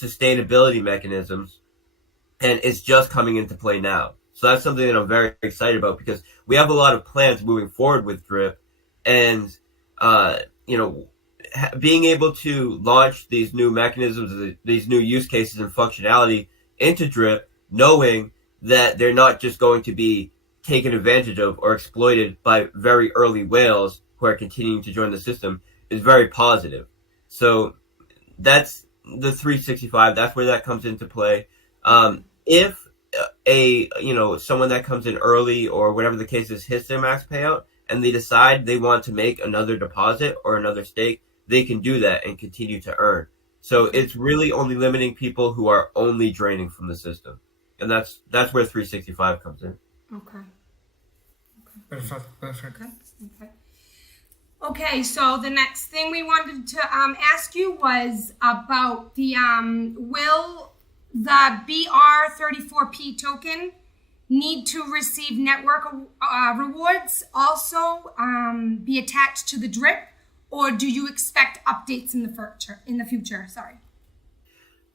sustainability mechanisms, and it's just coming into play now. So that's something that I'm very excited about, because we have a lot of plans moving forward with drip, and being able to launch these new mechanisms, these new use cases and functionality into drip, knowing that they're not just going to be taken advantage of or exploited by very early whales who are continuing to join the system, is very positive. So that's the 365. That's where that comes into play. If someone that comes in early, or whatever the case is, hits their max payout and they decide they want to make another deposit or another stake, they can do that and continue to earn. So it's really only limiting people who are only draining from the system. And that's where 365 comes in. Okay. Perfect. Okay, so the next thing we wanted to ask you was about the will the BR34P token need to receive network rewards also be attached to the drip, or do you expect updates in the future? Sorry.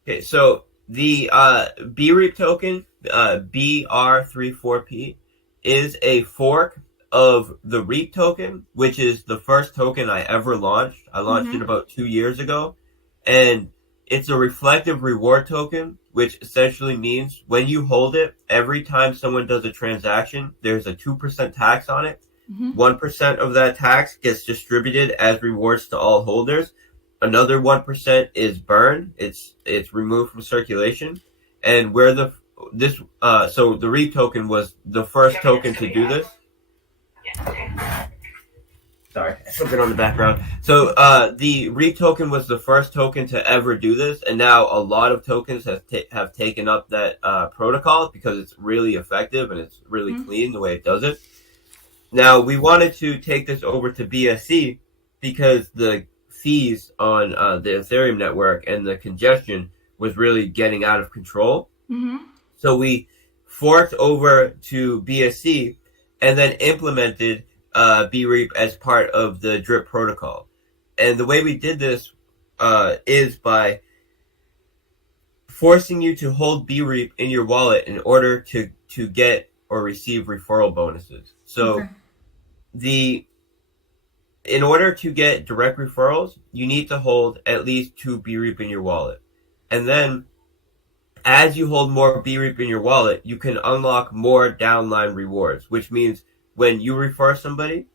Okay, so the BREAP token, BR34P, is a fork of the REAP token, which is the first token I ever launched. I launched it about 2 years ago, and it's a reflective reward token, which essentially means when you hold it, every time someone does a transaction, there's a 2% tax on it. 1% of that tax gets distributed as rewards to all holders. Another 1% is burned. It's removed from circulation. And so the REAP token was the first token to do this. Sorry, something on the background. So the REAP token was the first token to ever do this, and now a lot of tokens have taken up that protocol, because it's really effective and it's really clean the way it does it. Now, we wanted to take this over to BSC because the fees on the Ethereum network and the congestion was really getting out of control. So we forked over to BSC and then implemented BREAP as part of the drip protocol. And the way we did this is by forcing you to hold BREAP in your wallet in order to get or receive referral bonuses. So in order to get direct referrals, you need to hold at least 2 BREAP in your wallet. And then as you hold more BREAP in your wallet, you can unlock more downline rewards, which means when you refer somebody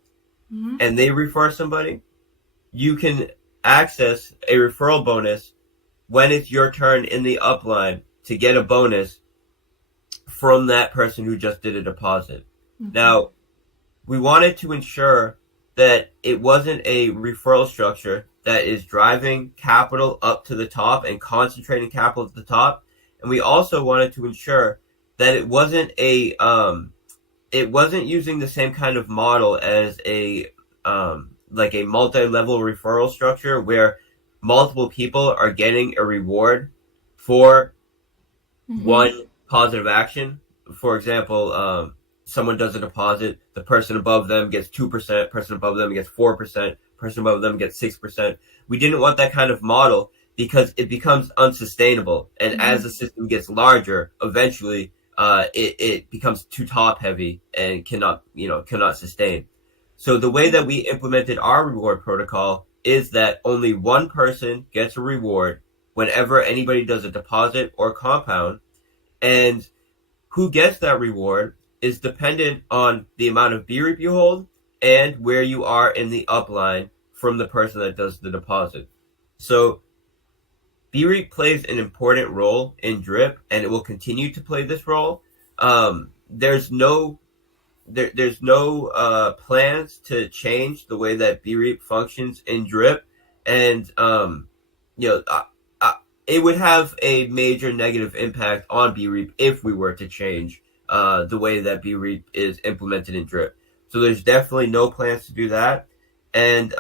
and they refer somebody, you can access a referral bonus when it's your turn in the upline to get a bonus from that person who just did a deposit. Now, we wanted to ensure that it wasn't a referral structure that is driving capital up to the top and concentrating capital at the top. And we also wanted to ensure that it wasn't using the same kind of model as a multi-level referral structure where multiple people are getting a reward for one positive action. For example, someone does a deposit, the person above them gets 2%, person above them gets 4%, person above them gets 6%. We didn't want that kind of model because it becomes unsustainable. And as the system gets larger, eventually it becomes too top heavy and cannot sustain. So the way that we implemented our reward protocol is that only one person gets a reward whenever anybody does a deposit or compound, and who gets that reward is dependent on the amount of BREAP you hold and where you are in the upline from the person that does the deposit. So BREAP plays an important role in drip, and it will continue to play this role. There's no plans to change the way that BREAP functions in drip, and it would have a major negative impact on BREAP if we were to change the way that BREAP is implemented in drip. So there's definitely no plans to do that, and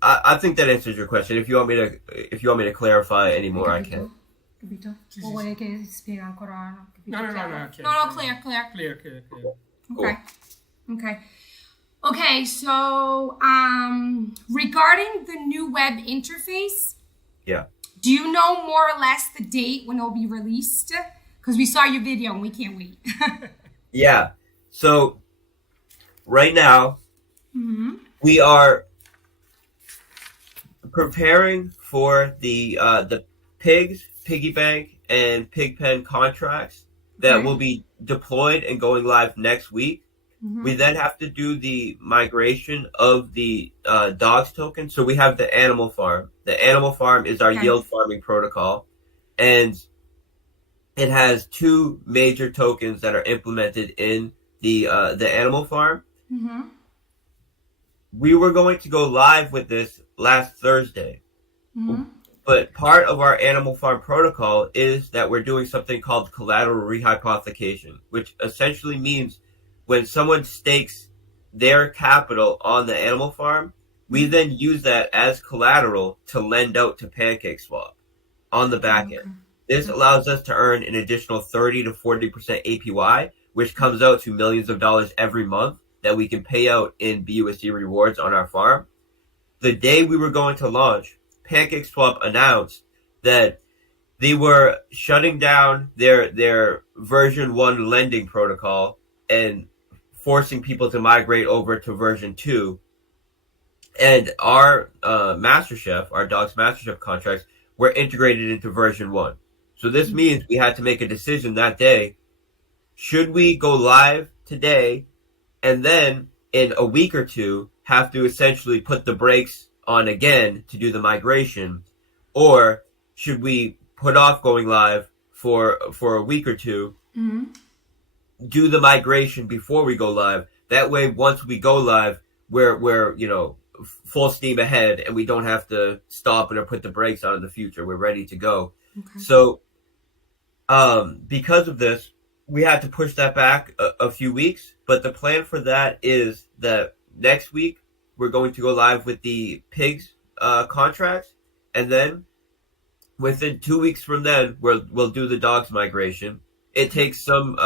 I think that answers your question. If you want me to clarify any more, I can. Capito? O vuoi che spiega ancora? No, clear. Clear. Okay. Okay, so regarding the new web interface, Yeah. do you know more or less the date when it'll be released? Because we saw your video and we can't wait. Yeah. So right now Mm-hmm. we are preparing for the pigs, piggy bank, and pigpen contracts that Okay. will be deployed and going live next week. Mm-hmm. We then have to do the migration of the dogs token. So we have the animal farm. The animal farm is our Okay. yield farming protocol, and it has two major tokens that are implemented in the animal farm. Mm-hmm. We were going to go live with this last Thursday, Mm-hmm. but part of our animal farm protocol is that we're doing something called collateral rehypothecation, which essentially means when someone stakes their capital on the animal farm, we then use that as collateral to lend out to PancakeSwap on the back end. Okay. This allows us to earn an additional 30 to 40% APY, which comes out to millions of dollars every month that we can pay out in BUSD rewards on our farm. The day we were going to launch, PancakeSwap announced that they were shutting down their version 1 lending protocol and forcing people to migrate over to version 2. And our Master Chef, our Dog's Master Chef contracts, were integrated into version 1. So this means we had to make a decision that day. Should we go live today and then in a week or two have to essentially put the brakes on again to do the migration? Or should we put off going live for a week or two, Mm-hmm. do the migration before we go live? That way, once we go live, we're full steam ahead and we don't have to stop and or put the brakes on in the future. We're ready to go. Okay. So because of this, we had to push that back a few weeks. But the plan for that is that next week we're going to go live with the pigs contracts, and then within 2 weeks from then we'll do the dogs migration. It takes some.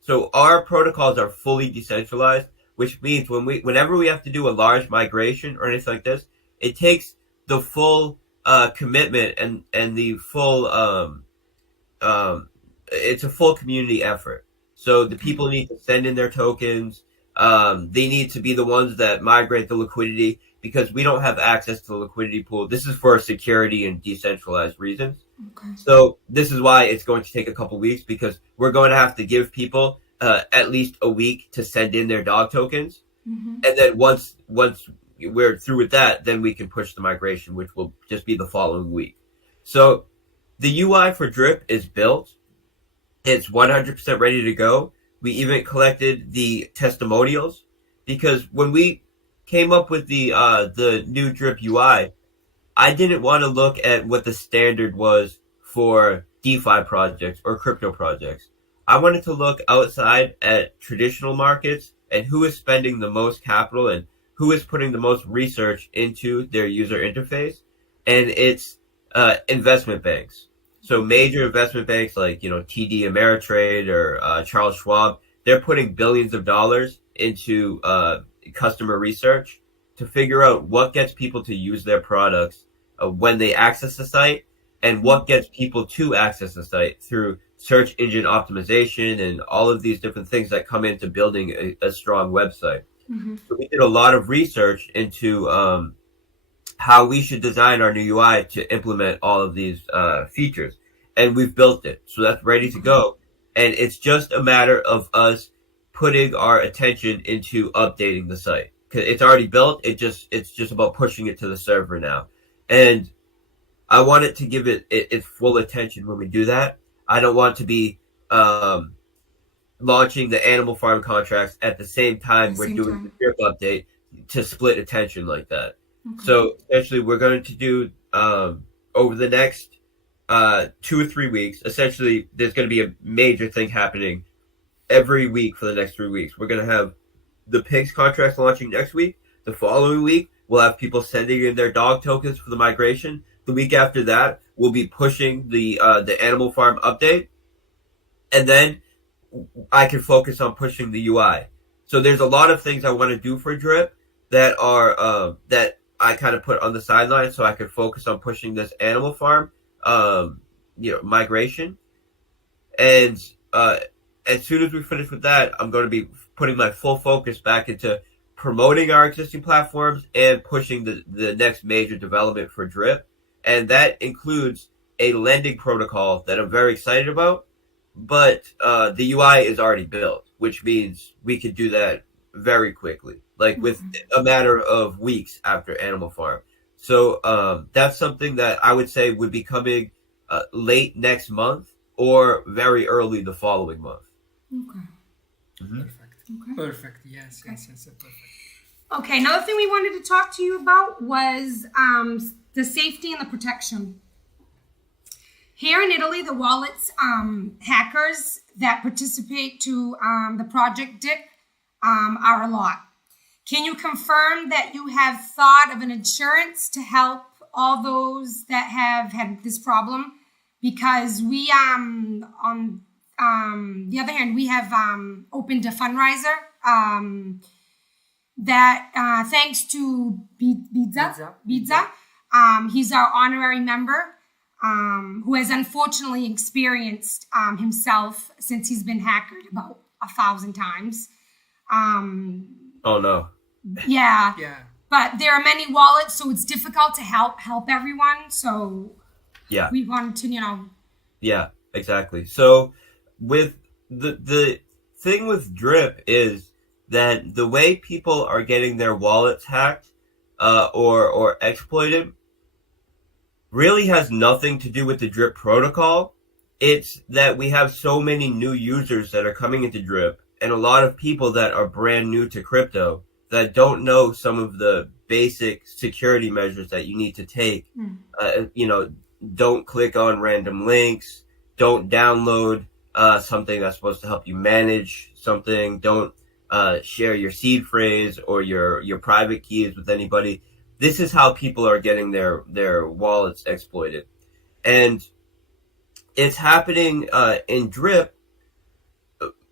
So our protocols are fully decentralized, which means whenever we have to do a large migration or anything like this, it takes the full commitment and the full it's a full community effort. So the people need to send in their tokens. They need to be the ones that migrate the liquidity because we don't have access to the liquidity pool. This is for security and decentralized reasons. Okay. So this is why it's going to take a couple weeks because we're going to have to give people at least a week to send in their dog tokens. Mm-hmm. And then once we're through with that, then we can push the migration, which will just be the following week. So the UI for Drip is built. It's 100% ready to go. We even collected the testimonials because when we came up with the new Drip UI, I didn't want to look at what the standard was for DeFi projects or crypto projects. I wanted to look outside at traditional markets and who is spending the most capital and who is putting the most research into their user interface. And it's investment banks. So major investment banks like, TD Ameritrade or Charles Schwab, they're putting billions of dollars into customer research to figure out what gets people to use their products when they access the site and what gets people to access the site through search engine optimization and all of these different things that come into building a strong website. Mm-hmm. So we did a lot of research into how we should design our new UI to implement all of these features. And we've built it. So that's ready to go. And it's just a matter of us putting our attention into updating the site. Cause it's already built. It's just about pushing it to the server now. And I want it to give it its full attention when we do that. I don't want to be launching the Animal Farm contracts at the same time we're doing the Drip update to split attention like that. Okay. So essentially we're going to do over the next 2 or 3 weeks, essentially there's going to be a major thing happening every week for the next 3 weeks. We're going to have the pigs contracts launching next week. The following week, we'll have people sending in their dog tokens for the migration. The week after that, we'll be pushing the Animal Farm update. And then I can focus on pushing the UI. So there's a lot of things I want to do for Drip that are that I kind of put on the sideline so I could focus on pushing this animal farm migration. And as soon as we finish with that, I'm going to be putting my full focus back into promoting our existing platforms and pushing the next major development for Drip. And that includes a lending protocol that I'm very excited about. But the UI is already built, which means we could do that very quickly, like with a matter of weeks after Animal Farm. So that's something that I would say would be coming late next month or very early the following month. Okay. Mm-hmm. Perfect. Okay. Perfect. Yes, yes, perfect. Okay, another thing we wanted to talk to you about was the safety and the protection. Here in Italy, the wallets hackers that participate to the Project DIP are a lot. Can you confirm that you have thought of an insurance to help all those that have had this problem? Because we, on the other hand, we have opened a fundraiser that thanks to Bizza, he's our honorary member, who has unfortunately experienced himself since he's been hacked about 1,000 times. Oh no. Yeah. Yeah. But there are many wallets, so it's difficult to help everyone. So yeah, we wanted to, Yeah, exactly. So with the thing with Drip is that the way people are getting their wallets hacked or exploited really has nothing to do with the Drip protocol. It's that we have so many new users that are coming into Drip and a lot of people that are brand new to crypto that don't know some of the basic security measures that you need to take. Don't click on random links, don't download something that's supposed to help you manage something, don't share your seed phrase or your private keys with anybody. This is how people are getting their wallets exploited. And it's happening in Drip.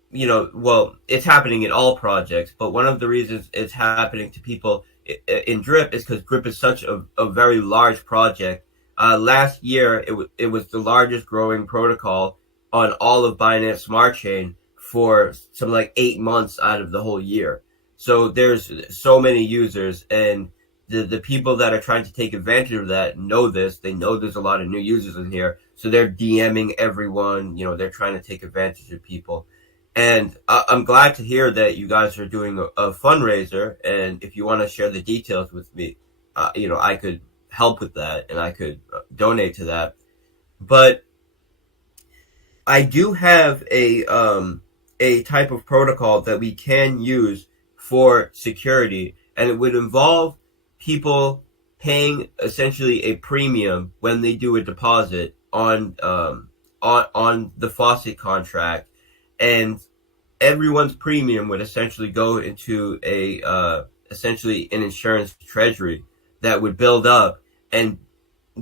It's happening in all projects, but one of the reasons it's happening to people in Drip is because Drip is such a very large project. Last year, it was the largest growing protocol on all of Binance Smart Chain for something like 8 months out of the whole year. So there's so many users, and the people that are trying to take advantage of that know this. They know there's a lot of new users in here, so they're DMing everyone. They're trying to take advantage of people. And I'm glad to hear that you guys are doing a fundraiser. And if you want to share the details with me, I could help with that and I could donate to that. But I do have a type of protocol that we can use for security, and it would involve people paying essentially a premium when they do a deposit on the faucet contract, and everyone's premium would essentially go into essentially an insurance treasury that would build up and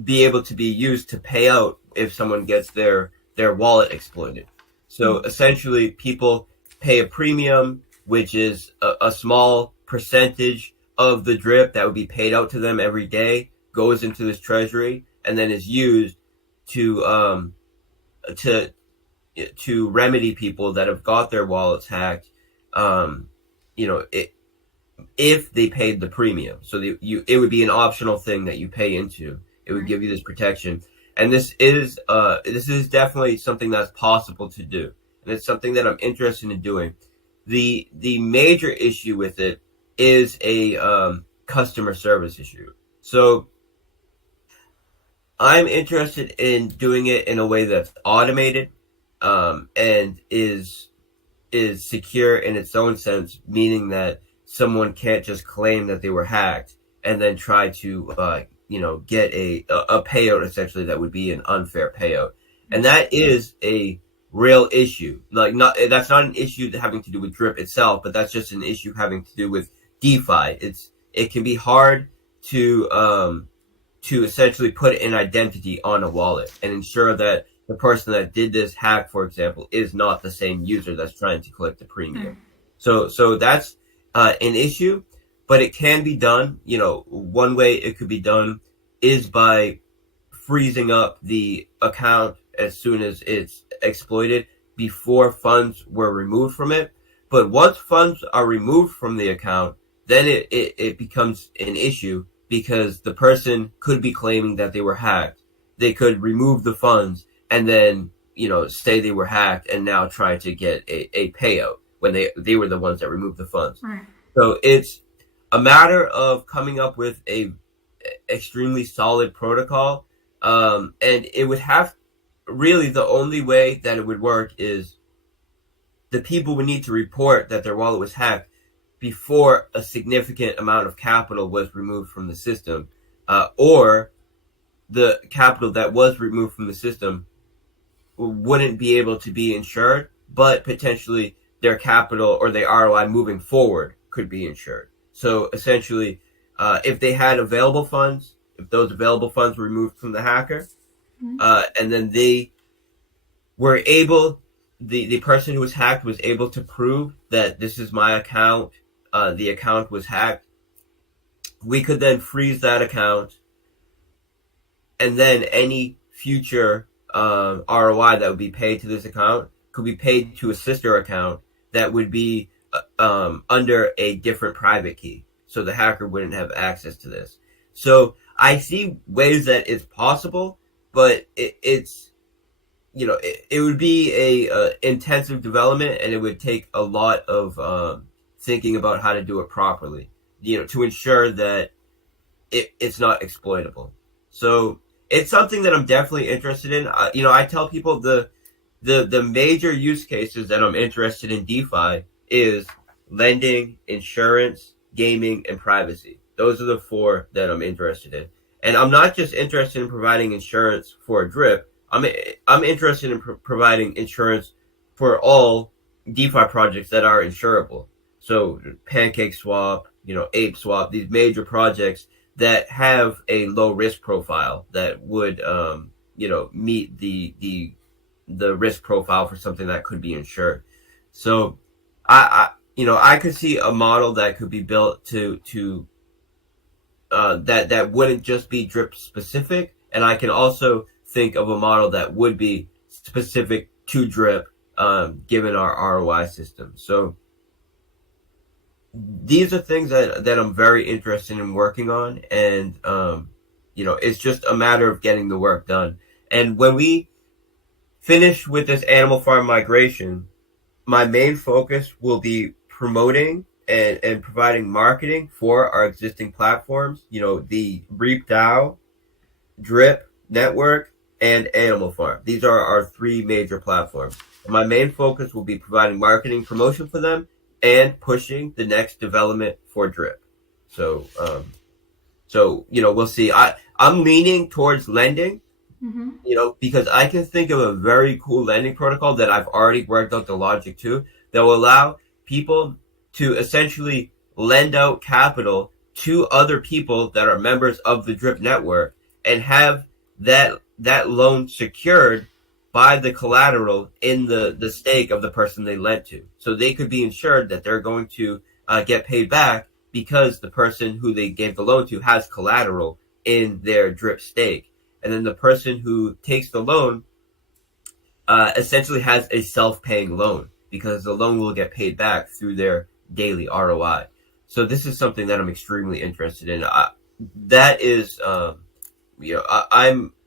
be able to be used to pay out if someone gets their wallet exploited. So essentially people pay a premium, which is a small percentage of the Drip that would be paid out to them every day, goes into this treasury, and then is used to remedy people that have got their wallets hacked, if they paid the premium. So it would be an optional thing that you pay into. It would give you this protection. And this is definitely something that's possible to do. And it's something that I'm interested in doing. The major issue with it is a customer service issue. So I'm interested in doing it in a way that's automated, and is secure in its own sense, meaning that someone can't just claim that they were hacked and then try to get a payout essentially that would be an unfair payout. And that is a real issue. That's not an issue having to do with Drip itself, but that's just an issue having to do with DeFi. It can be hard to essentially put an identity on a wallet and ensure that the person that did this hack, for example, is not the same user that's trying to collect the premium. So that's an issue, but it can be done. You know, one way it could be done is by freezing up the account as soon as it's exploited before funds were removed from it. But once funds are removed from the account, then it becomes an issue because the person could be claiming that they were hacked. They could remove the funds and then, you know, say they were hacked and now try to get a payout when they were the ones that removed the funds. Right. So it's a matter of coming up with a extremely solid protocol. And it would have, really the only way that it would work is the people would need to report that their wallet was hacked before a significant amount of capital was removed from the system, or the capital that was removed from the system wouldn't be able to be insured, but potentially their capital or their ROI moving forward could be insured. So essentially, if they had available funds, if those available funds were removed from the hacker, and then they were able, the person who was hacked was able to prove that this is my account, the account was hacked, we could then freeze that account, and then any future ROI that would be paid to this account could be paid to a sister account that would be under a different private key. So the hacker wouldn't have access to this. So I see ways that it's possible, but it's, you know, it would be a intensive development, and it would take a lot of thinking about how to do it properly, you know, to ensure that it's not exploitable. So it's something that I'm definitely interested in. You know, I tell people the major use cases that I'm interested in DeFi is lending, insurance, gaming, and privacy. Those are the four that I'm interested in. And I'm not just interested in providing insurance for a drip. I'm interested in providing insurance for all DeFi projects that are insurable. So Pancake Swap, you know, Ape Swap, these major projects that have a low risk profile that would, you know, meet the risk profile for something that could be insured. So I you know, I could see a model that could be built to that wouldn't just be drip specific, and I can also think of a model that would be specific to drip, given our ROI system. So these are things that I'm very interested in working on, and you know, it's just a matter of getting the work done. And when we finish with this animal farm migration, my main focus will be promoting and providing marketing for our existing platforms, you know, the Reap DAO, Drip Network, and Animal Farm. These are our three major platforms. And my main focus will be providing marketing promotion for them and pushing the next development for Drip. So, you know, we'll see. I'm leaning towards lending, you know, because I can think of a very cool lending protocol that I've already worked out the logic to that will allow people to essentially lend out capital to other people that are members of the Drip network and have that loan secured by the collateral in the stake of the person they lent to. So they could be insured that they're going to get paid back because the person who they gave the loan to has collateral in their Drip stake. And then the person who takes the loan essentially has a self-paying loan because the loan will get paid back through their daily ROI. So this is something that I'm extremely interested in. That is, you know,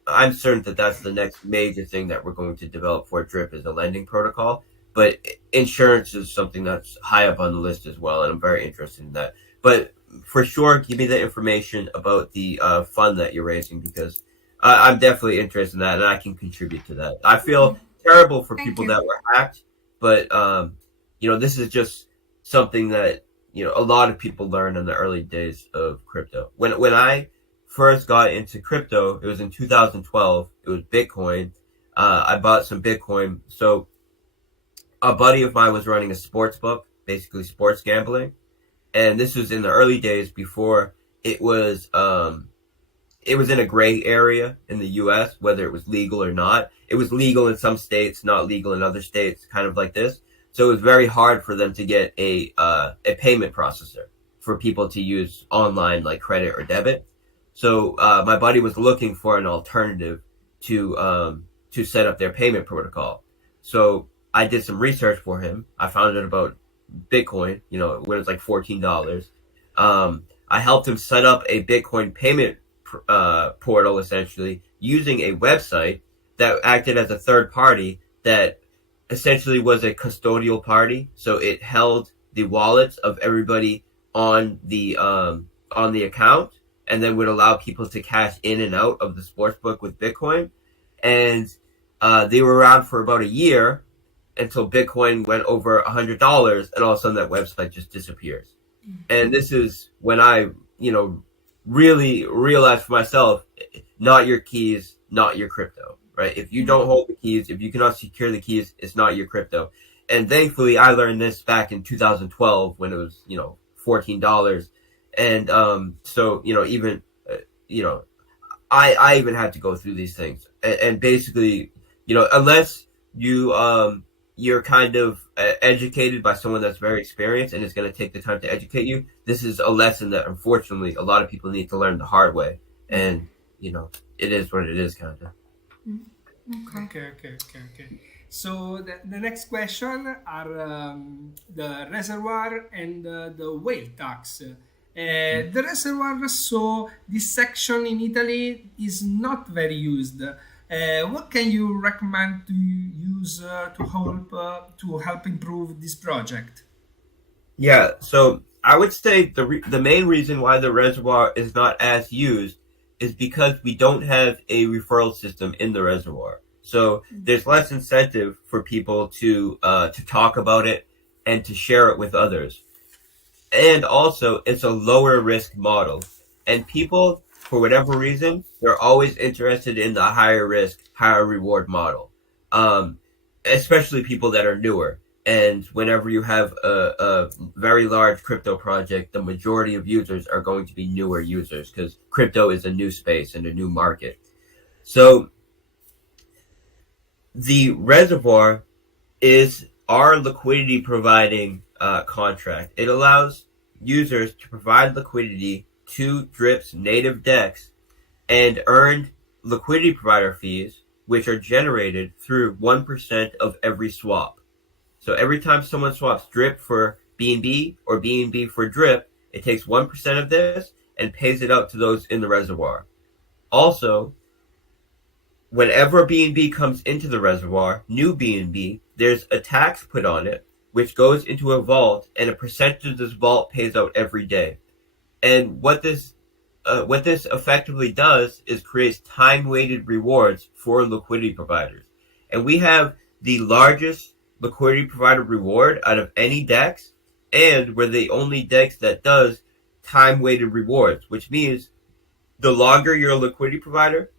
I'm certain that that's the next major thing that we're going to develop for Drip is a lending protocol. But insurance is something that's high up on the list as well, and I'm very interested in that. But for sure, give me the information about the fund that you're raising, because I'm definitely interested in that, and I can contribute to that. I feel terrible for people that were hacked, but you know, this is just something that, you know, a lot of people learned in the early days of crypto. When I first got into crypto, it was in 2012. It was Bitcoin. I bought some Bitcoin. So a buddy of mine was running a sports book, basically sports gambling, and this was in the early days before it was in a gray area in the U.S. whether it was legal or not. It was legal in some states, not legal in other states, kind of like this. So it was very hard for them to get a payment processor for people to use online, like credit or debit. So my buddy was looking for an alternative to set up their payment protocol. So I did some research for him. I found out about Bitcoin, when it was like $14. I helped him set up a Bitcoin payment portal, essentially, using a website that acted as a third party that essentially was a custodial party. So it held the wallets of everybody on the account, and then would allow people to cash in and out of the sportsbook with Bitcoin. And they were around for about a year until Bitcoin went over $100, and all of a sudden that website just disappears. And this is when I, really realized for myself, not your keys, not your crypto, right? If you don't hold the keys, if you cannot secure the keys, it's not your crypto. And thankfully, I learned this back in 2012 when it was, $14. And so, even, I even had to go through these things. And basically, unless you're kind of educated by someone that's very experienced and is going to take the time to educate you, this is a lesson that unfortunately a lot of people need to learn the hard way. And, it is what it is, kind of. Okay. So the next question are the reservoir and the whale tax. The reservoir, so this section in Italy is not very used. What can you recommend to use to help improve this project? Yeah, so I would say the main reason why the reservoir is not as used is because we don't have a referral system in the reservoir. So there's less incentive for people to talk about it and to share it with others. And also, it's a lower risk model. And people, for whatever reason, they're always interested in the higher risk, higher reward model. Especially people that are newer. And whenever you have a very large crypto project, the majority of users are going to be newer users because crypto is a new space and a new market. So the reservoir is our liquidity providing contract. It allows users to provide liquidity to Drip's native DEX and earn liquidity provider fees, which are generated through 1% of every swap. So every time someone swaps Drip for BNB or BNB for Drip, it takes 1% of this and pays it out to those in the reservoir. Also, whenever BNB comes into the reservoir, new BNB, there's a tax put on it, which goes into a vault, and a percentage of this vault pays out every day. And what this effectively does is creates time-weighted rewards for liquidity providers. And we have the largest liquidity provider reward out of any DEX, and we're the only DEX that does time-weighted rewards, which means the longer you're a liquidity provider,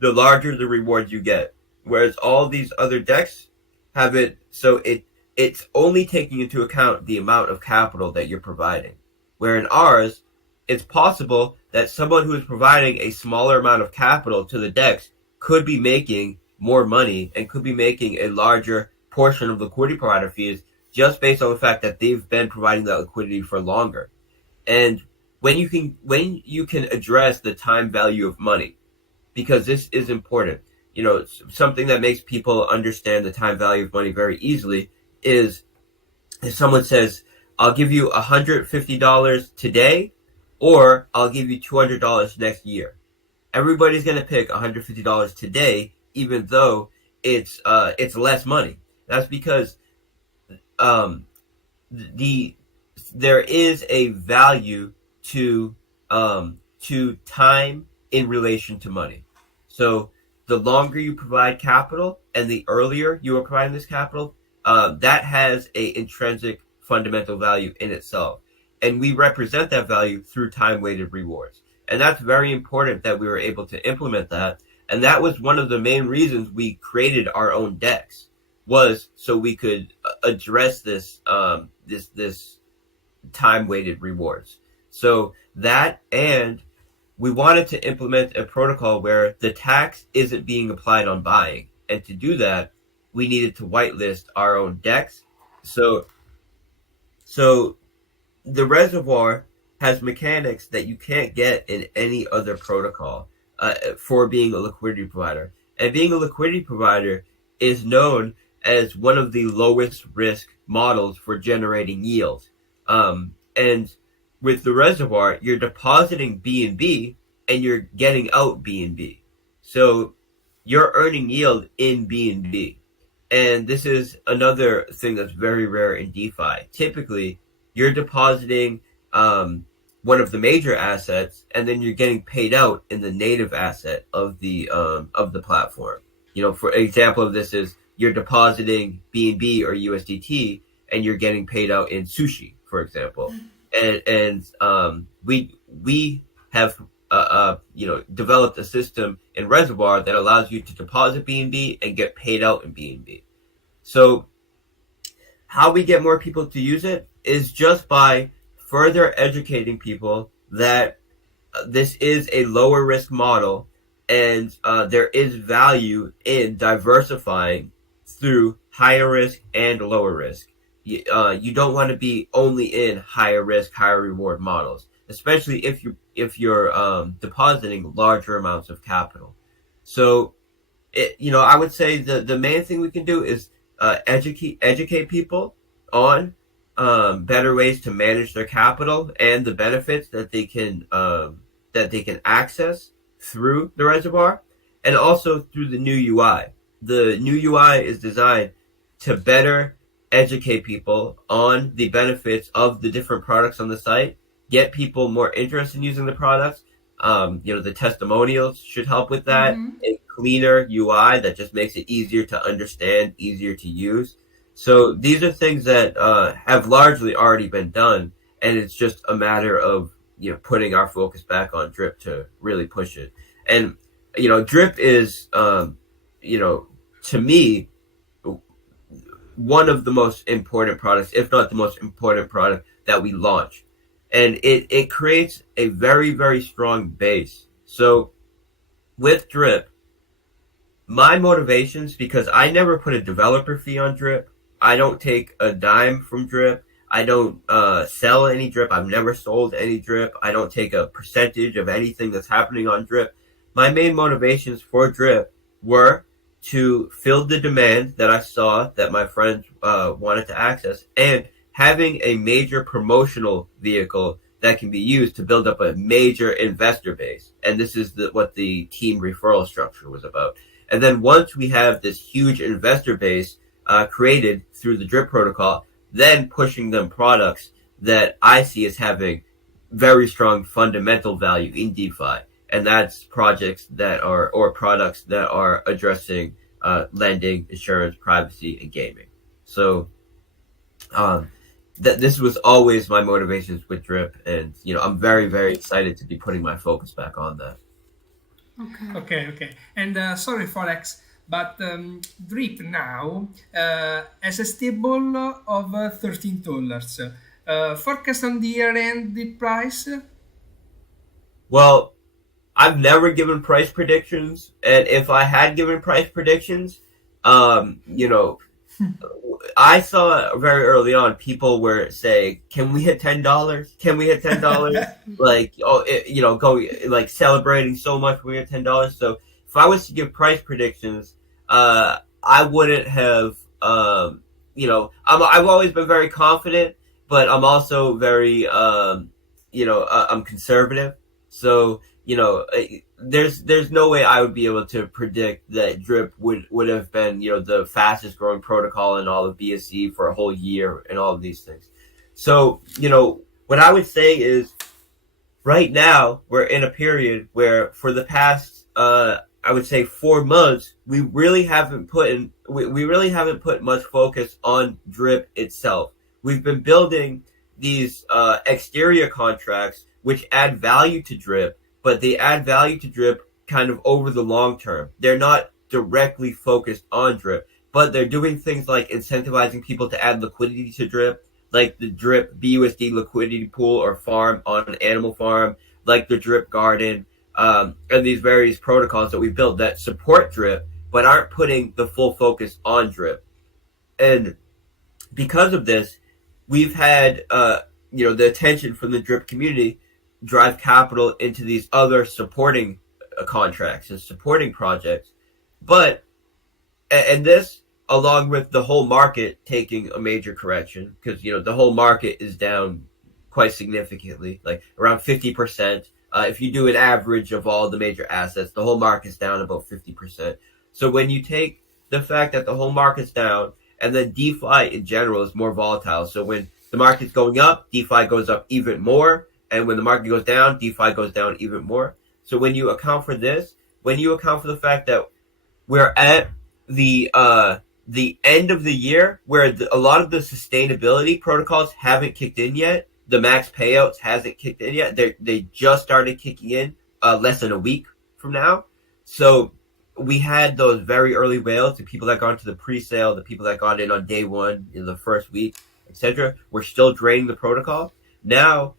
the larger the rewards you get. Whereas all these other DEX have it so it's only taking into account the amount of capital that you're providing. Where in ours, it's possible that someone who is providing a smaller amount of capital to the DEX could be making more money and could be making a larger portion of liquidity provider fees just based on the fact that they've been providing that liquidity for longer. And when you can address the time value of money, because this is important, something that makes people understand the time value of money very easily is if someone says, I'll give you $150 today, or I'll give you $200 next year. Everybody's going to pick $150 today, even though it's less money. That's because there is a value to time in relation to money. So the longer you provide capital and the earlier you are providing this capital, that has a intrinsic fundamental value in itself. And we represent that value through time-weighted rewards. And that's very important that we were able to implement that. And that was one of the main reasons we created our own DEX, was so we could address this this time-weighted rewards. So that, and we wanted to implement a protocol where the tax isn't being applied on buying. And to do that, we needed to whitelist our own DEX So so the reservoir has mechanics that you can't get in any other protocol for being a liquidity provider. And being a liquidity provider is known as one of the lowest risk models for generating yield. And with the reservoir, you're depositing BNB and you're getting out BNB. So you're earning yield in BNB. And this is another thing that's very rare in DeFi. Typically, you're depositing one of the major assets, and then you're getting paid out in the native asset of the platform. You know, for example of this is you're depositing BNB or USDT, and you're getting paid out in sushi, for example. And we have developed a system in Reservoir that allows you to deposit BNB and get paid out in BNB. So how we get more people to use it is just by further educating people that this is a lower risk model, and there is value in diversifying through higher risk and lower risk. You don't want to be only in higher risk, higher reward models, especially if you're depositing larger amounts of capital. So, I would say the main thing we can do is educate people on better ways to manage their capital and the benefits that they can access through the reservoir, and also through the new UI. The new UI is designed to better educate people on the benefits of the different products on the site, get people more interested in using the products. The testimonials should help with that. Mm-hmm. A cleaner UI that just makes it easier to understand, easier to use. So these are things that have largely already been done, and it's just a matter of putting our focus back on Drip to really push it. And Drip is to me one of the most important products, if not the most important product that we launch. And it creates a very, very strong base. So with Drip, my motivations, because I never put a developer fee on Drip, I don't take a dime from Drip, I don't sell any Drip, I've never sold any Drip, I don't take a percentage of anything that's happening on Drip. My main motivations for Drip were to fill the demand that I saw that my friends wanted to access, and having a major promotional vehicle that can be used to build up a major investor base. And this is what the team referral structure was about. And then once we have this huge investor base created through the Drip protocol, then pushing them products that I see as having very strong fundamental value in DeFi. And that's projects that are, or products that are addressing lending, insurance, privacy, and gaming. So this was always my motivations with Drip, and I'm very, very excited to be putting my focus back on that. Okay. And sorry, Forex, but Drip now has a stable of $13. Forecast on the year-end the price? Well, I've never given price predictions, and if I had given price predictions, I saw very early on people were saying, "Can we hit $10? Can we hit $10?" Go like celebrating so much when we hit $10. So if I was to give price predictions, I wouldn't have. I've always been very confident, but I'm also very, I'm conservative. So there's no way I would be able to predict that Drip would have been, the fastest growing protocol in all of BSC for a whole year and all of these things. So, what I would say is right now we're in a period where for the past, I would say 4 months, we really haven't put much focus on Drip itself. We've been building these exterior contracts which add value to Drip, but they add value to Drip kind of over the long term. They're not directly focused on Drip, but they're doing things like incentivizing people to add liquidity to Drip, like the Drip BUSD liquidity pool or farm on an animal farm, like the Drip Garden, and these various protocols that we built that support Drip, but aren't putting the full focus on Drip. And because of this, we've had the attention from the drip community drive capital into these other supporting contracts and supporting projects. But and this, along with the whole market taking a major correction, because the whole market is down quite significantly, like around 50%. If you do an average of all the major assets, the whole market's down about 50%. So when you take the fact that the whole market's down, and then DeFi in general is more volatile. So when the market's going up, DeFi goes up even more. And when the market goes down, DeFi goes down even more. So when you account for this, when you account for the fact that we're at the end of the year where a lot of the sustainability protocols haven't kicked in yet, the max payouts hasn't kicked in yet. They just started kicking in less than a week from now. So we had those very early whales, the people that got into the pre-sale, the people that got in on day one in the first week, etc. We're still draining the protocol. Now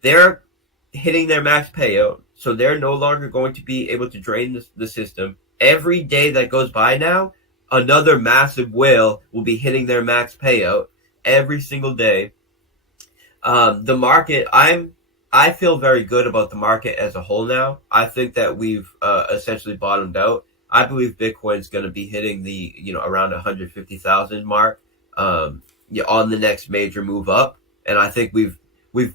they're hitting their max payout, so they're no longer going to be able to drain the system. Every day that goes by now, another massive whale will be hitting their max payout every single day. The market, I feel very good about the market as a whole now. I think that we've essentially bottomed out. I believe Bitcoin is going to be hitting the around 150,000 mark on the next major move up, and I think we've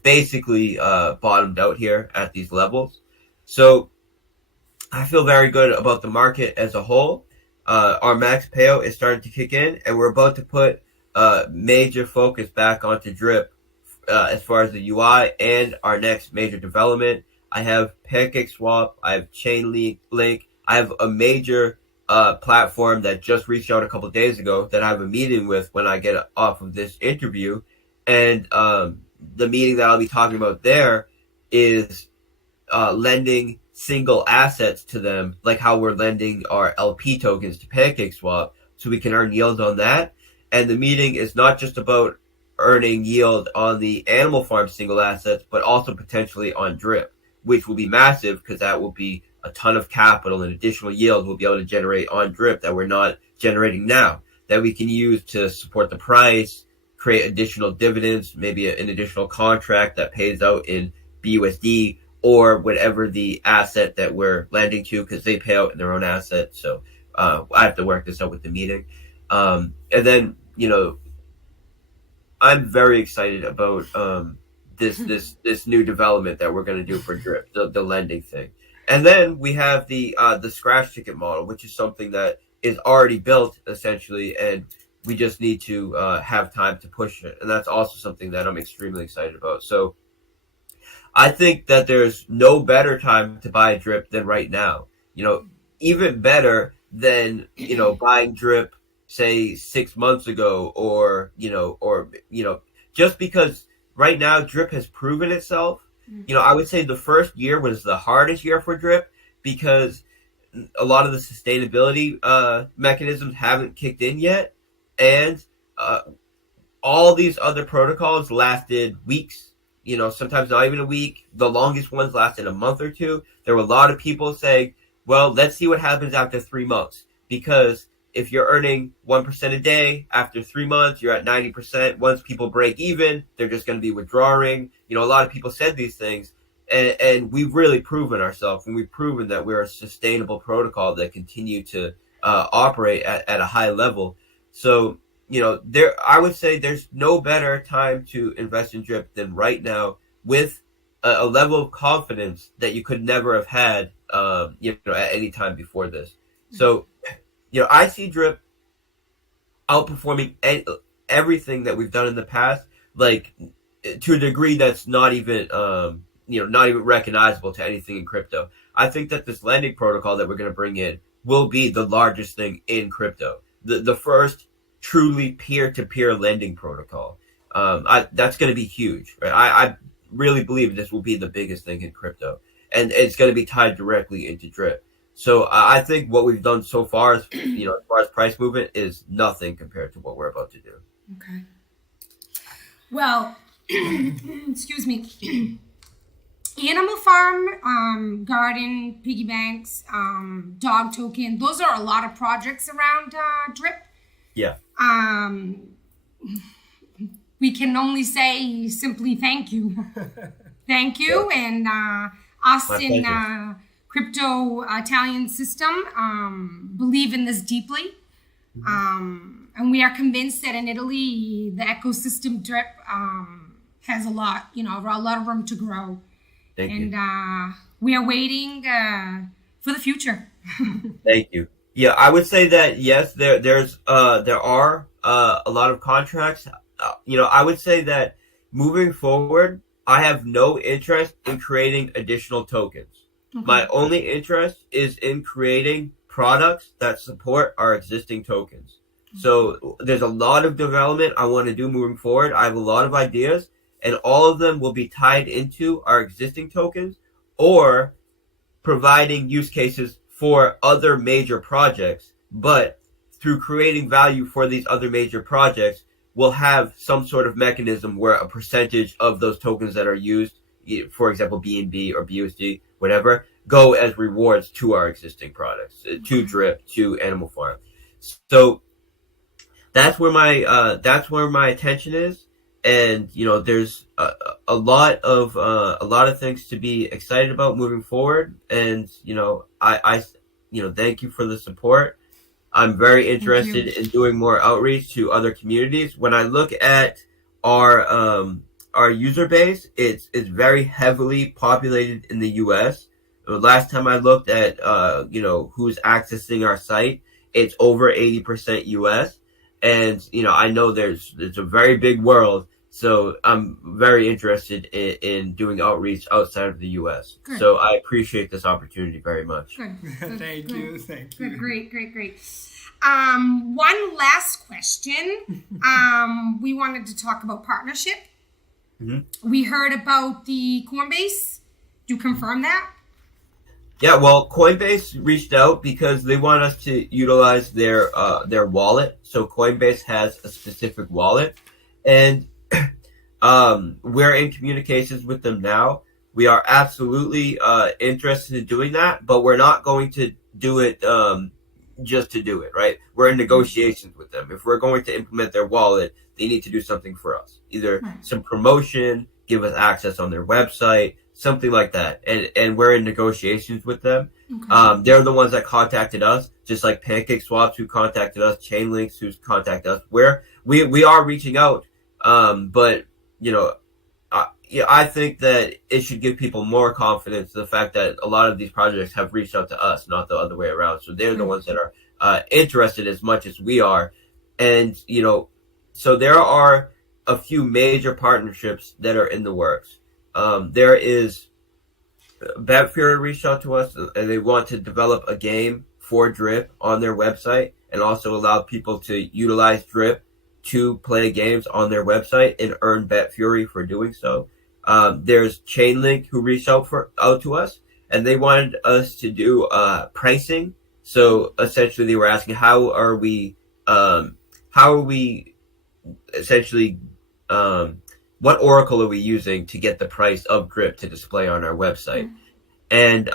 basically bottomed out here at these levels. So I feel very good about the market as a whole. Our max payout is starting to kick in, and we're about to put major focus back onto Drip as far as the UI and our next major development. I have PancakeSwap, I have Chainlink, I have a major platform that just reached out a couple of days ago that I have a meeting with when I get off of this interview. And the meeting that I'll be talking about there is lending single assets to them, like how we're lending our LP tokens to PancakeSwap, so we can earn yield on that. And the meeting is not just about earning yield on the animal farm single assets, but also potentially on Drip, which will be massive because that will be a ton of capital and additional yield we'll be able to generate on Drip that we're not generating now, that we can use to support the price, create additional dividends, maybe an additional contract that pays out in BUSD or whatever the asset that we're lending to, because they pay out in their own asset. So I have to work this out with the meeting. And then, I'm very excited about this new development that we're going to do for Drip, the lending thing. And then we have the scratch ticket model, which is something that is already built essentially, and we just need to have time to push it. And that's also something that I'm extremely excited about. So I think that there's no better time to buy Drip than right now. Even better than, buying Drip, say 6 months ago, or just because right now Drip has proven itself. I would say the first year was the hardest year for Drip because a lot of the sustainability mechanisms haven't kicked in yet. And all these other protocols lasted weeks, sometimes not even a week. The longest ones lasted a month or two. There were a lot of people saying, well, let's see what happens after 3 months. Because if you're earning 1% a day, after 3 months, you're at 90%. Once people break even, they're just going to be withdrawing. A lot of people said these things. And we've really proven ourselves. And we've proven that we're a sustainable protocol that continue to operate at a high level. So, I would say there's no better time to invest in Drip than right now, with a level of confidence that you could never have had, at any time before this. So, I see Drip outperforming everything that we've done in the past, like to a degree that's not even, not even recognizable to anything in crypto. I think that this lending protocol that we're going to bring in will be the largest thing in crypto. The first truly peer-to-peer lending protocol. That's going to be huge, right? I really believe this will be the biggest thing in crypto, and it's going to be tied directly into Drip. So I think what we've done so far, as far as price movement, is nothing compared to what we're about to do. Okay. Well, excuse me. Animal farm, garden, piggy banks, dog token. Those are a lot of projects around Drip. Yeah. we can only say simply thank you. Thank you. And us My in pleasure. Crypto Italian system believe in this deeply. And we are convinced that in Italy, the ecosystem drip has a lot of room to grow. Thank And you. we are waiting for the future. Thank you. Yeah, I would say that yes, there are a lot of contracts. I would say that moving forward, I have no interest in creating additional tokens. Okay. My only interest is in creating products that support our existing tokens. So there's a lot of development I want to do moving forward. I have a lot of ideas, and all of them will be tied into our existing tokens or providing use cases for other major projects. But through creating value for these other major projects, we'll have some sort of mechanism where a percentage of those tokens that are used, for example, BNB or BUSD, whatever, go as rewards to our existing products, to Drip, to Animal Farm. So that's where my attention is, and there's a lot of things to be excited about moving forward, and I thank you for the support. I'm very interested in doing more outreach to other communities. When I look at our user base, it's very heavily populated in the U.S. The last time I looked at who's accessing our site, it's over 80% U.S. And I know it's a very big world, so I'm very interested in doing outreach outside of the U.S. Good. So I appreciate this opportunity very much. Good. Thank you. Good. Great. One last question. We wanted to talk about partnership. Mm-hmm. We heard about the Coinbase. Do you confirm that? Yeah, well, Coinbase reached out because they want us to utilize their wallet. So Coinbase has a specific wallet, and we're in communications with them now. We are absolutely interested in doing that, but we're not going to do it just to do it, right? We're in negotiations with them. If we're going to implement their wallet, they need to do something for us. Either some promotion, give us access on their website, something like that. And we're in negotiations with them. Okay. They're the ones that contacted us, just like PancakeSwaps who contacted us, Chainlinks who's contacted us. We are reaching out, but I think that it should give people more confidence in the fact that a lot of these projects have reached out to us, not the other way around. So they're the ones that are interested as much as we are. And, so there are a few major partnerships that are in the works. There is BetFury reached out to us, and they want to develop a game for Drip on their website and also allow people to utilize Drip to play games on their website and earn BetFury for doing so. There's Chainlink who reached out to us, and they wanted us to do pricing. So essentially, they were asking how are we essentially what oracle are we using to get the price of Drip to display on our website? And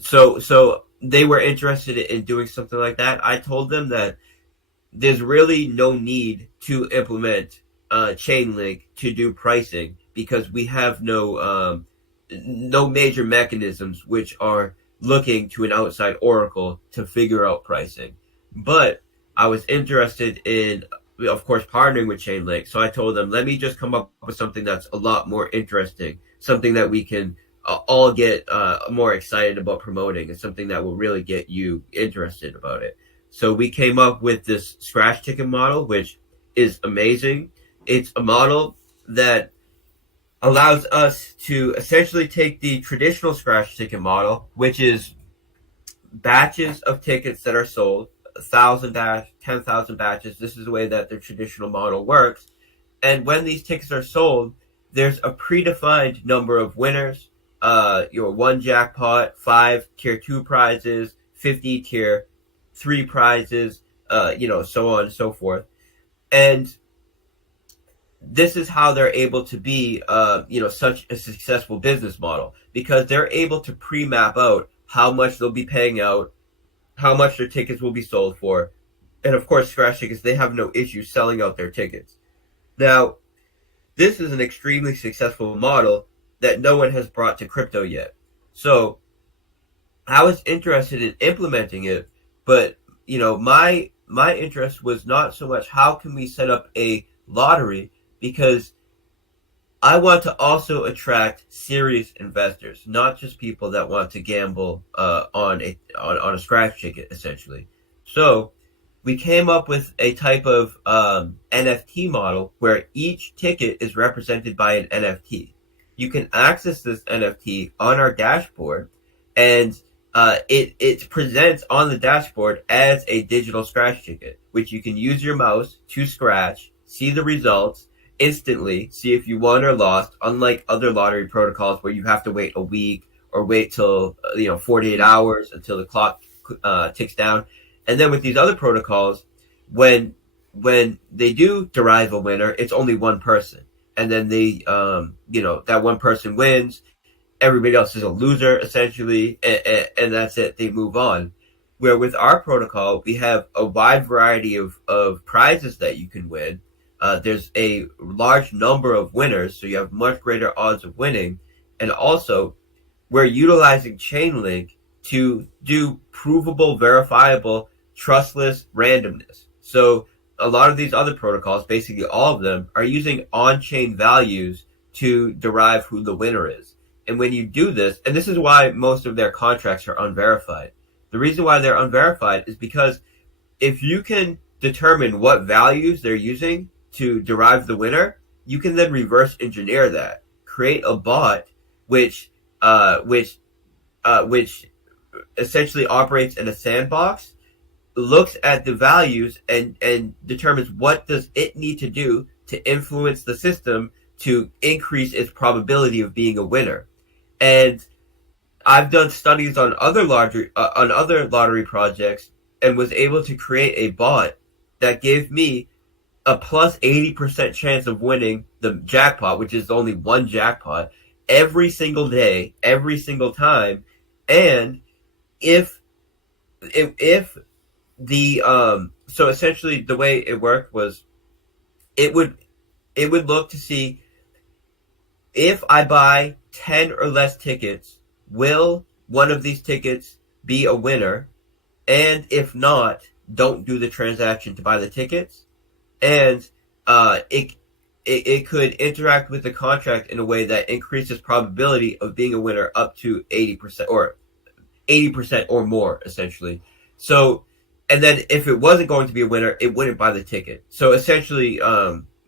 so they were interested in doing something like that. I told them that there's really no need to implement Chainlink to do pricing because we have no major mechanisms which are looking to an outside oracle to figure out pricing. But I was interested in, of course, partnering with Chainlink. So I told them, let me just come up with something that's a lot more interesting, something that we can all get more excited about promoting, and something that will really get you interested about it. So we came up with this scratch ticket model, which is amazing. It's a model that allows us to essentially take the traditional scratch ticket model, which is batches of tickets that are sold, 1,000 batch, 10,000 batches. This is the way that the traditional model works. And when these tickets are sold, there's a predefined number of winners, one jackpot, 5 tier 2 prizes, 50 tier 3 prizes, so on and so forth. And this is how they're able to be, such a successful business model, because they're able to pre-map out how much they'll be paying out, how much their tickets will be sold for, And of course, scratch tickets, they have no issue selling out their tickets. Now, this is an extremely successful model that no one has brought to crypto yet. So I was interested in implementing it, but my interest was not so much how can we set up a lottery, because I want to also attract serious investors, not just people that want to gamble on a scratch ticket, essentially. So we came up with a type of NFT model where each ticket is represented by an NFT. You can access this NFT on our dashboard, and it presents on the dashboard as a digital scratch ticket, which you can use your mouse to scratch, see the results instantly, see if you won or lost, unlike other lottery protocols where you have to wait a week or wait till 48 hours until the clock ticks down. And then with these other protocols, when they do derive a winner, it's only one person, and then they that one person wins. Everybody else is a loser, essentially, and that's it. They move on. Where with our protocol, we have a wide variety of prizes that you can win. There's a large number of winners, so you have much greater odds of winning. And also, we're utilizing Chainlink to do provable, verifiable, trustless randomness. So a lot of these other protocols, basically all of them, are using on-chain values to derive who the winner is. And when you do this, and this is why most of their contracts are unverified. The reason why they're unverified is because if you can determine what values they're using to derive the winner, you can then reverse engineer that, create a bot which essentially operates in a sandbox, looks at the values and determines what does it need to do to influence the system to increase its probability of being a winner. And I've done studies on other lottery projects and was able to create a bot that gave me a plus 80% chance of winning the jackpot, which is only one jackpot, every single day, every single time. And if the so essentially the way it worked was it would look to see if I buy 10 or less tickets, will one of these tickets be a winner? And if not, don't do the transaction to buy the tickets. And it could interact with the contract in a way that increases probability of being a winner up to 80% or more, essentially. So, and then if it wasn't going to be a winner, it wouldn't buy the ticket. So essentially,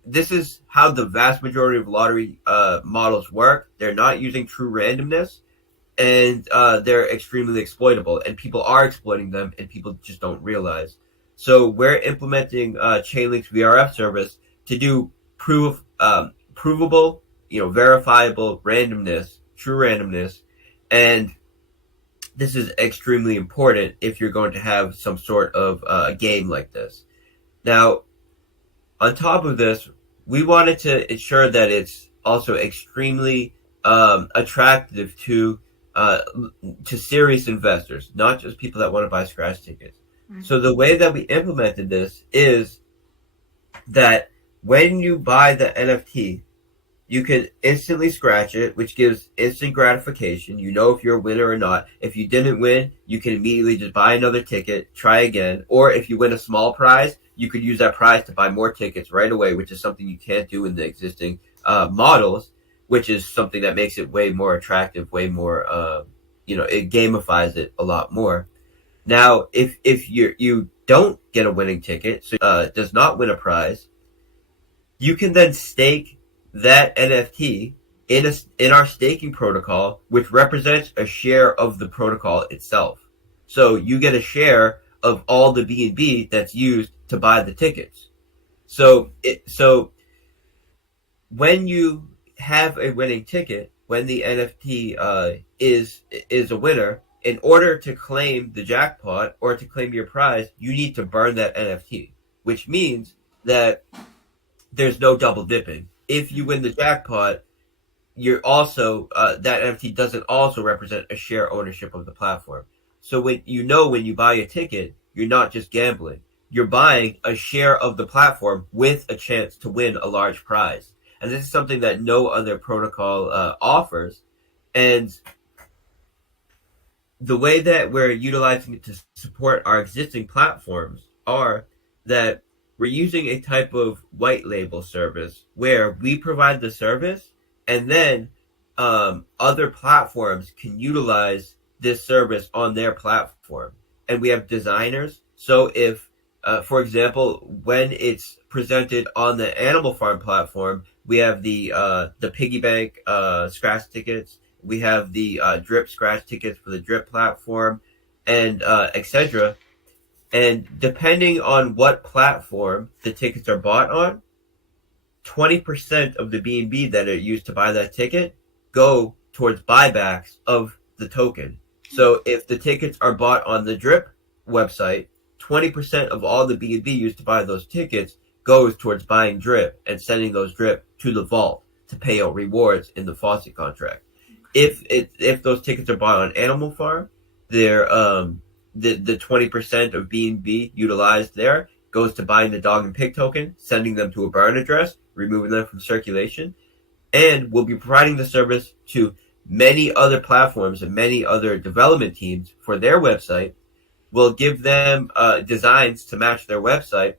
this is how the vast majority of lottery models work. They're not using true randomness, and they're extremely exploitable, and people are exploiting them, and people just don't realize. So we're implementing Chainlink's VRF service to do provable, verifiable randomness, true randomness, and this is extremely important if you're going to have some sort of game like this. Now, on top of this, we wanted to ensure that it's also extremely attractive to serious investors, not just people that want to buy scratch tickets. So the way that we implemented this is that when you buy the NFT, you can instantly scratch it, which gives instant gratification. You know if you're a winner or not. If you didn't win, you can immediately just buy another ticket, try again. Or if you win a small prize, you could use that prize to buy more tickets right away, which is something you can't do in the existing models, which is something that makes it way more attractive, way more, it gamifies it a lot more. Now, if you don't get a winning ticket, so does not win a prize, you can then stake that NFT in our staking protocol, which represents a share of the protocol itself. So you get a share of all the BNB that's used to buy the tickets. So when you have a winning ticket, when the NFT is a winner, in order to claim the jackpot or to claim your prize, you need to burn that NFT, which means that there's no double dipping. If you win the jackpot, you're also that NFT doesn't also represent a share ownership of the platform. So when you buy a ticket, you're not just gambling. you're buying a share of the platform with a chance to win a large prize. And this is something that no other protocol offers. And the way that we're utilizing it to support our existing platforms are that we're using a type of white label service where we provide the service, and then other platforms can utilize this service on their platform. And we have designers. So if, for example, when it's presented on the Animal Farm platform, we have the piggy bank scratch tickets. We have the drip scratch tickets for the drip platform, and etc. And depending on what platform the tickets are bought on, 20% of the BNB that are used to buy that ticket go towards buybacks of the token. So if the tickets are bought on the drip website, 20% of all the BNB used to buy those tickets goes towards buying drip and sending those drip to the vault to pay out rewards in the faucet contract. If those tickets are bought on Animal Farm, they're the 20% of BNB utilized there goes to buying the dog and pig token, sending them to a burn address, removing them from circulation, and we'll be providing the service to many other platforms and many other development teams for their website. We'll give them designs to match their website,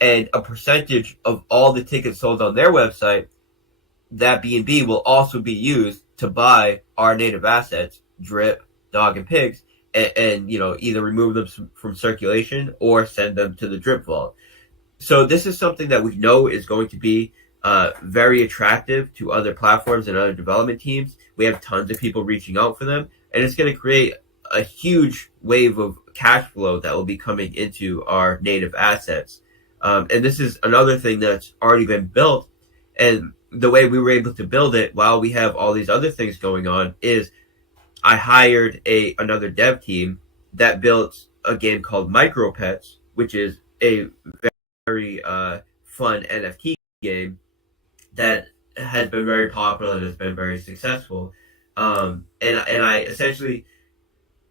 and a percentage of all the tickets sold on their website, that BNB will also be used to buy our native assets, drip, dog, and pigs, and either remove them from circulation or send them to the drip vault. So this is something that we know is going to be very attractive to other platforms and other development teams. We have tons of people reaching out for them, and it's going to create a huge wave of cash flow that will be coming into our native assets. And this is another thing that's already been built. And the way we were able to build it while we have all these other things going on is I hired another dev team that built a game called Micro Pets, which is a very fun NFT game that has been very popular and has been very successful. And I essentially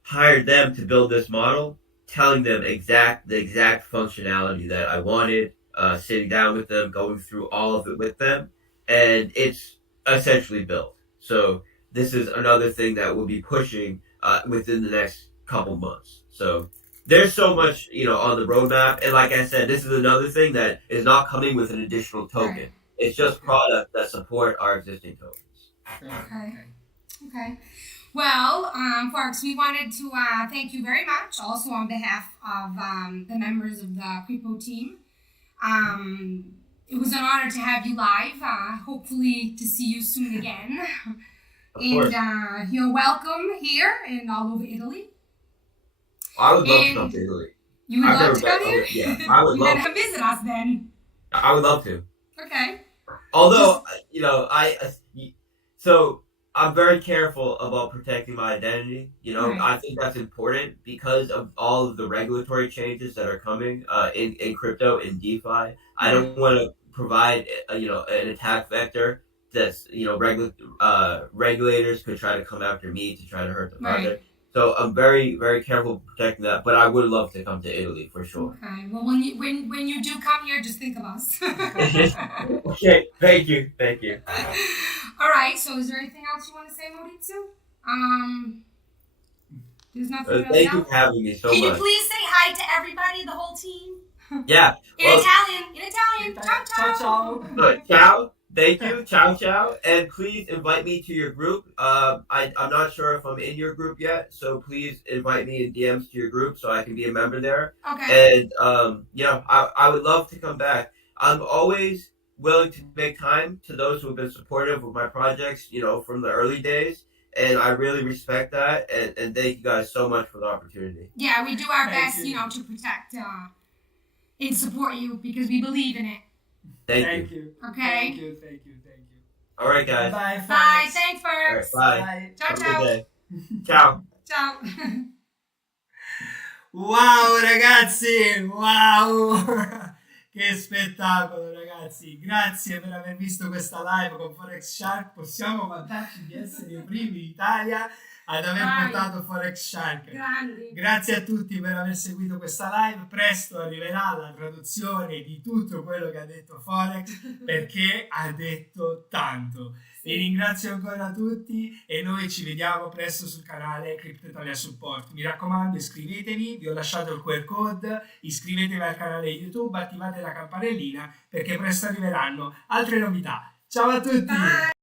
hired them to build this model, telling them the exact functionality that I wanted, sitting down with them, going through all of it with them, and it's essentially built. So this is another thing that we'll be pushing within the next couple months. So there's so much, on the roadmap. And like I said, this is another thing that is not coming with an additional token. Right. It's just products that support our existing tokens. Okay. Well, FOREX, we wanted to thank you very much, also on behalf of the members of the Crypto team. It was an honor to have you live. Hopefully to see you soon again. And you're welcome here and all over Italy. I would love to come to Italy. You would love to come here? Yeah, I would love to. You gotta visit us then. I would love to. Okay. Although, so I'm very careful about protecting my identity. Right. I think that's important because of all of the regulatory changes that are coming in crypto, in DeFi. I don't want to provide, an attack vector that's, regulators could try to come after me to try to hurt the project. Right. So I'm very, very careful protecting that, but I would love to come to Italy for sure. Okay. Well, when you do come here, just think of us. Okay. Thank you. All right. So, is there anything else you want to say, Maurizio? There's nothing else. Thank you for having me so much. Can you please say hi to everybody, the whole team? Yeah. In Italian. Ciao, ciao. Ciao. Ciao. Thank you. Ciao. And please invite me to your group. I'm not sure if I'm in your group yet, so please invite me in DMs to your group so I can be a member there. Okay. And I would love to come back. I'm always willing to make time to those who have been supportive of my projects, from the early days. And I really respect that. And thank you guys so much for the opportunity. Yeah, we do our Thank best, you. to protect and support you because we believe in it. Thank you. Okay. Thank you. All right, guys. Bye. Bye. Folks. Thanks, All right, FOREX. bye. Ciao, Have a ciao. good day. Ciao. Ciao. Wow ragazzi, wow! Che spettacolo ragazzi, grazie per aver visto questa live con Forex Shark, possiamo vantarci di essere i primi in Italia ad aver Vai. portato Forex Shark. Grandi. Grazie a tutti per aver seguito questa live. Presto arriverà la traduzione di tutto quello che ha detto Forex, perché ha detto tanto. Vi ringrazio ancora tutti e noi ci vediamo presto sul canale Cryptoitalia Support. Mi raccomando, iscrivetevi, vi ho lasciato il QR code, iscrivetevi al canale YouTube, attivate la campanellina perché presto arriveranno altre novità. Ciao a tutti! Bye.